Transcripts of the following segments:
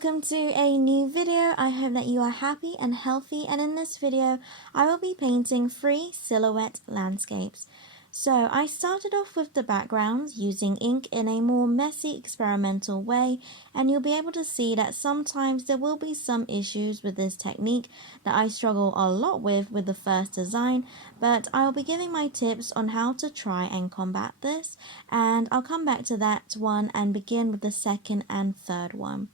welcome to a new video. I hope that you are happy and healthy, and in this video I will be painting 3 silhouette landscapes. So I started off with the backgrounds using ink in a more messy experimental way, and you'll be able to see that sometimes there will be some issues with this technique that I struggle a lot with the first design, but I'll be giving my tips on how to try and combat this, and I'll come back to that one and begin with the second and third one.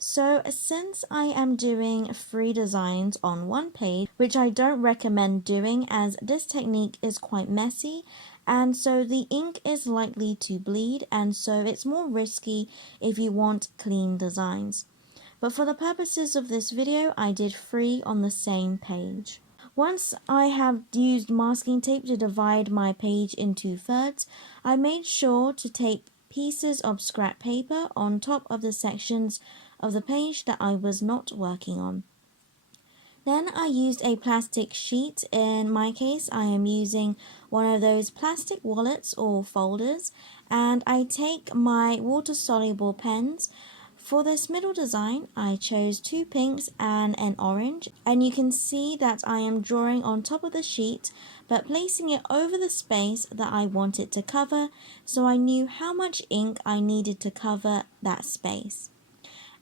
So since I am doing 3 designs on one page, which I don't recommend doing as this technique is quite messy, and so the ink is likely to bleed, and so it's more risky if you want clean designs. But for the purposes of this video, I did 3 on the same page. Once I have used masking tape to divide my page into thirds, I made sure to tape pieces of scrap paper on top of the sections of the page that I was not working on. Then I used a plastic sheet. In my case, I am using one of those plastic wallets or folders, and I take my water-soluble pens. For this middle design, I chose 2 pinks and an orange, and you can see that I am drawing on top of the sheet but placing it over the space that I wanted to cover, so I knew how much ink I needed to cover that space.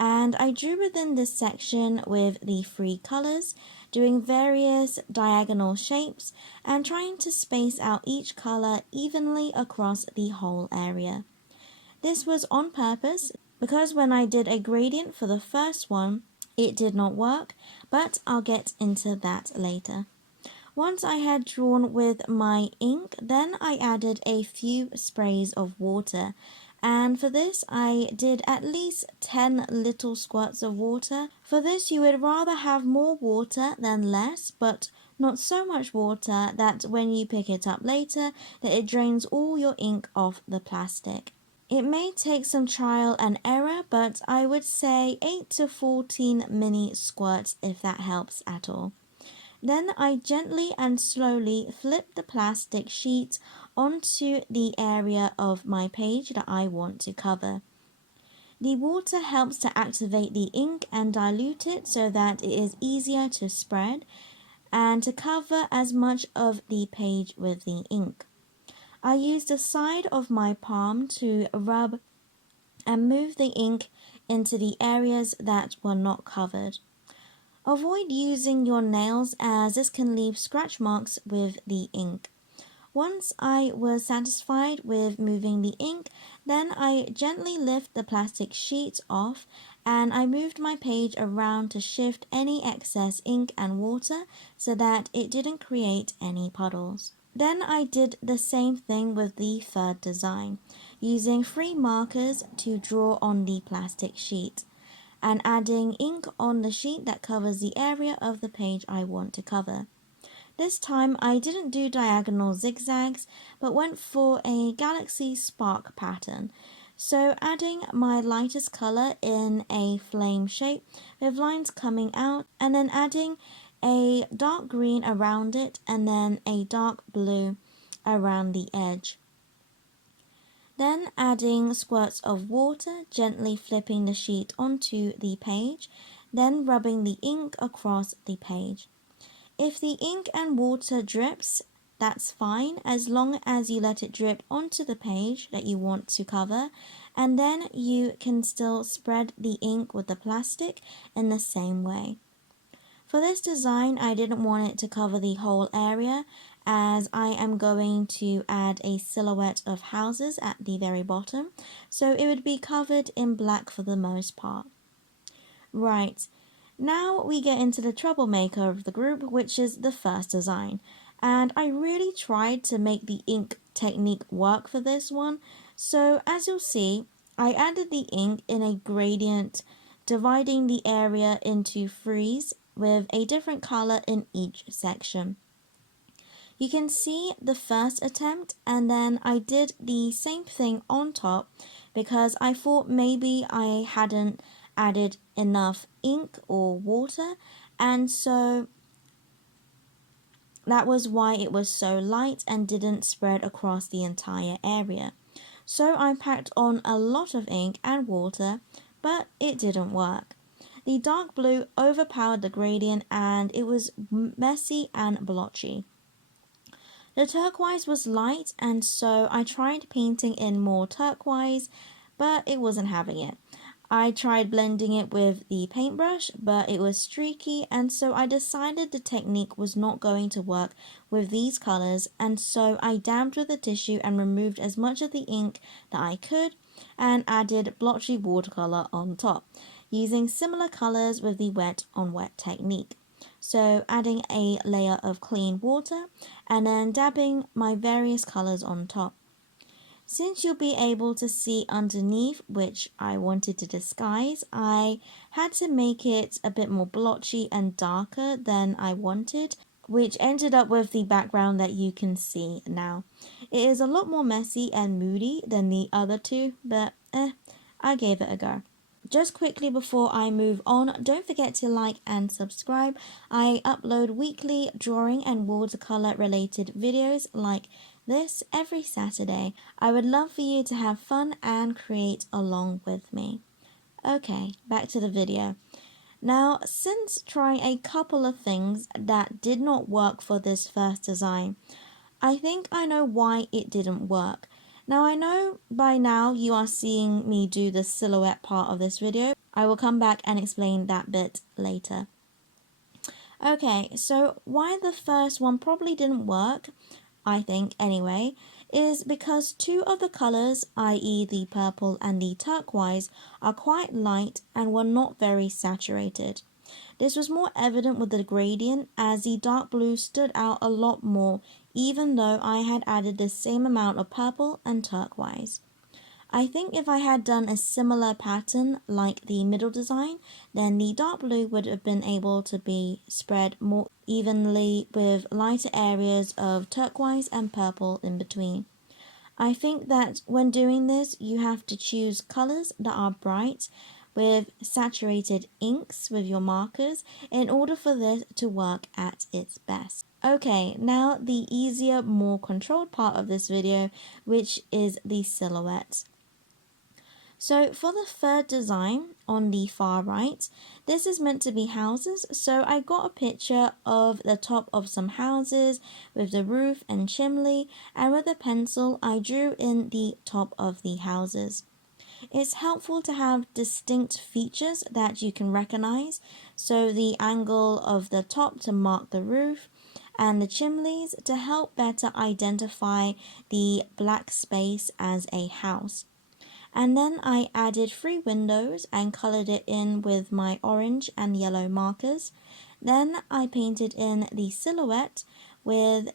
And I drew within this section with the 3 colors, doing various diagonal shapes and trying to space out each color evenly across the whole area. This was on purpose because when I did a gradient for the first one, it did not work, but I'll get into that later. Once I had drawn with my ink, then I added a few sprays of water. And for this, I did at least 10 little squirts of water. For this, you would rather have more water than less, but not so much water that when you pick it up later, that it drains all your ink off the plastic. It may take some trial and error, but I would say 8 to 14 mini squirts if that helps at all. Then I gently and slowly flip the plastic sheet onto the area of my page that I want to cover. The water helps to activate the ink and dilute it so that it is easier to spread and to cover as much of the page with the ink. I used the side of my palm to rub and move the ink into the areas that were not covered. Avoid using your nails as this can leave scratch marks with the ink. Once I was satisfied with moving the ink, then I gently lift the plastic sheet off and I moved my page around to shift any excess ink and water so that it didn't create any puddles. Then I did the same thing with the third design, using 3 markers to draw on the plastic sheet and adding ink on the sheet that covers the area of the page I want to cover. This time I didn't do diagonal zigzags but went for a galaxy spark pattern. So adding my lightest color in a flame shape with lines coming out, and then adding a dark green around it and then a dark blue around the edge. Then adding squirts of water, gently flipping the sheet onto the page, then rubbing the ink across the page. If the ink and water drips, that's fine as long as you let it drip onto the page that you want to cover, and then you can still spread the ink with the plastic in the same way. For this design, I didn't want it to cover the whole area, as I am going to add a silhouette of houses at the very bottom, so it would be covered in black for the most part. Right, now we get into the troublemaker of the group, which is the first design, and I really tried to make the ink technique work for this one. So as you'll see, I added the ink in a gradient, dividing the area into 3s with a different color in each section. You can see the first attempt, and then I did the same thing on top because I thought maybe I hadn't added enough ink or water, and so that was why it was so light and didn't spread across the entire area. So I packed on a lot of ink and water, but it didn't work. The dark blue overpowered the gradient and it was messy and blotchy. The turquoise was light, and so I tried painting in more turquoise, but it wasn't having it. I tried blending it with the paintbrush, but it was streaky, and so I decided the technique was not going to work with these colors, and so I dabbed with the tissue and removed as much of the ink that I could and added blotchy watercolor on top, using similar colors with the wet on wet technique. So adding a layer of clean water and then dabbing my various colors on top. Since you'll be able to see underneath, which I wanted to disguise, I had to make it a bit more blotchy and darker than I wanted, which ended up with the background that you can see now. It is a lot more messy and moody than the other two, but I gave it a go. Just quickly before I move on, don't forget to like and subscribe. I upload weekly drawing and watercolor related videos like this every Saturday. I would love for you to have fun and create along with me. Okay, back to the video. Now, since trying a couple of things that did not work for this first design, I think I know why it didn't work. Now I know by now you are seeing me do the silhouette part of this video. I will come back and explain that bit later. Okay, so why the first one probably didn't work, I think anyway, is because two of the colors, i.e. the purple and the turquoise, are quite light and were not very saturated. This was more evident with the gradient as the dark blue stood out a lot more even though I had added the same amount of purple and turquoise. I think if I had done a similar pattern like the middle design, then the dark blue would have been able to be spread more evenly with lighter areas of turquoise and purple in between. I think that when doing this, you have to choose colors that are bright with saturated inks with your markers in order for this to work at its best. Okay, now the easier, more controlled part of this video, which is the silhouette. So for the third design on the far right, this is meant to be houses, so I got a picture of the top of some houses with the roof and chimney, and with a pencil I drew in the top of the houses. It's helpful to have distinct features that you can recognize, so the angle of the top to mark the roof, and the chimneys to help better identify the black space as a house. And then I added 3 windows and colored it in with my orange and yellow markers. Then I painted in the silhouette with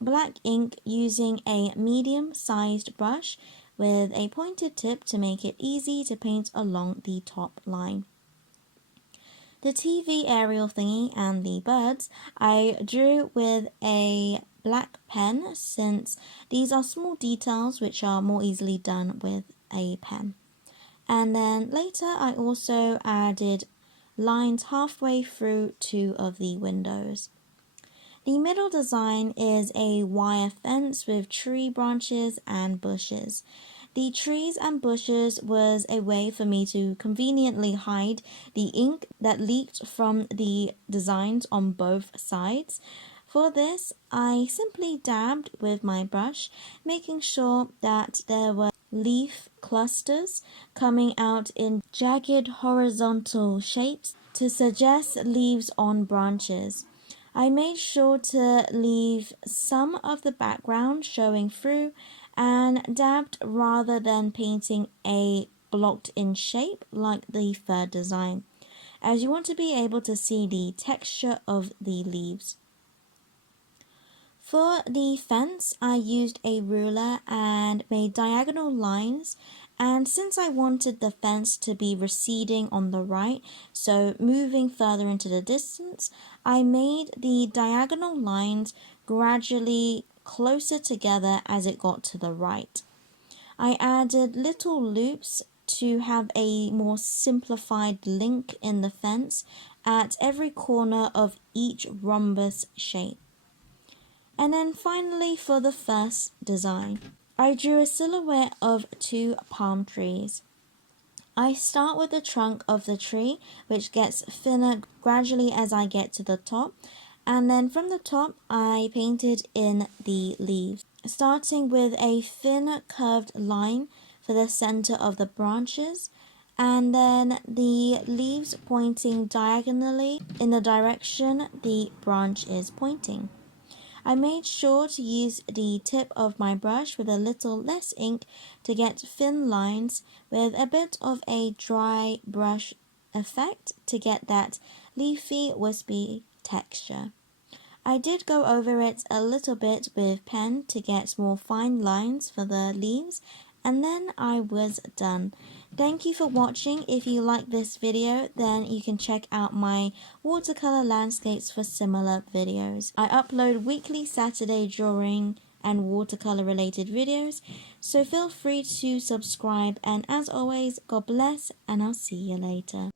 black ink using a medium-sized brush with a pointed tip to make it easy to paint along the top line. The TV aerial thingy and the birds I drew with a black pen since these are small details which are more easily done with a pen. And then later I also added lines halfway through 2 of the windows. The middle design is a wire fence with tree branches and bushes. The trees and bushes was a way for me to conveniently hide the ink that leaked from the designs on both sides. For this, I simply dabbed with my brush, making sure that there were leaf clusters coming out in jagged horizontal shapes to suggest leaves on branches. I made sure to leave some of the background showing through and dabbed rather than painting a blocked in shape like the third design, as you want to be able to see the texture of the leaves. For the fence, I used a ruler and made diagonal lines, and since I wanted the fence to be receding on the right, so moving further into the distance, I made the diagonal lines gradually closer together as it got to the right. I added little loops to have a more simplified link in the fence at every corner of each rhombus shape. And then finally for the first design, I drew a silhouette of 2 palm trees. I start with the trunk of the tree, which gets thinner gradually as I get to the top, and then from the top I painted in the leaves, starting with a thin curved line for the center of the branches, and then the leaves pointing diagonally in the direction the branch is pointing. I made sure to use the tip of my brush with a little less ink to get thin lines with a bit of a dry brush effect to get that leafy wispy texture. I did go over it a little bit with pen to get more fine lines for the leaves, and then I was done. Thank you for watching. If you like this video, then you can check out my watercolor landscapes for similar videos. I upload weekly Saturday drawing and watercolor related videos, so feel free to subscribe, and as always, God bless, and I'll see you later.